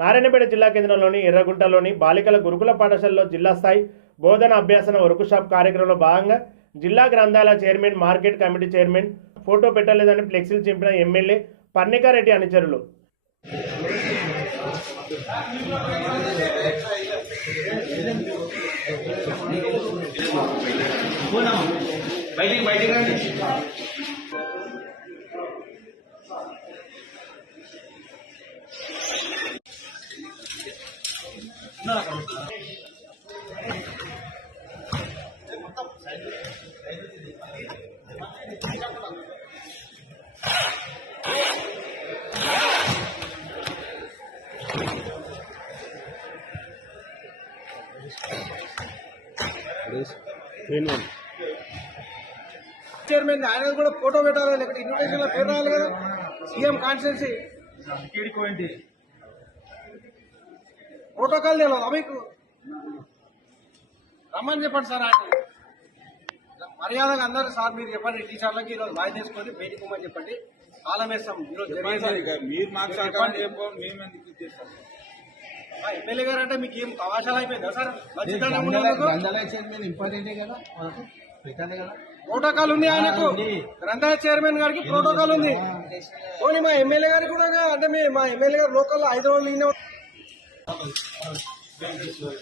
నారాయణపేట జిల్లా కేంద్రంలోని ఎర్రగుంటలోని బాలికల గురుకుల పాఠశాలలో జిల్లా స్థాయి బోధన అభ్యాసన వర్క్ షాప్ కార్యక్రమంలో భాగంగా జిల్లా గ్రంథాలయ chairman market committee chairman photo పెట్టలేదని ఫ్లెక్సీలు చింపిన ఎమ్మెల్యే పర్ణికారెడ్డి అనుచరులు. బయటికి బయటికి రండి. చైర్మన్ ఆయన కూడా ఫోటో పెట్టాలి లేకపోతే ఇన్విటేషన్లో పేరు రావాలి కదా. CM constituency. పోయింది ప్రోటోకాల్ తెలియదు మీకు రమ్మని చెప్పండి సార్ ఆయన. మర్యాదగా అందరూ సార్ మీరు చెప్పండి టీచర్లకి ఈరోజు బాయ్ చేసుకొని బయటికి పోమని చెప్పండి. కాలం వేస్తాం ఈరోజు మీరు మాకు ఎమ్మెల్యే గారు అంటే మీకు ఏం తమాషాలు అయిపోయిందా సార్? ఇంపార్టెంటే కదా ప్రోటోకాల్ ఉంది ఆయనకు. గ్రంథాలయ చైర్మన్ గారికి ప్రోటోకాల్ ఉంది. పోనీ మా ఎమ్మెల్యే గారికి కూడా అంటే మీ మా ఎమ్మెల్యే గారు లోకల్ హైదరాబాద్ ఈయన I'm going to get the...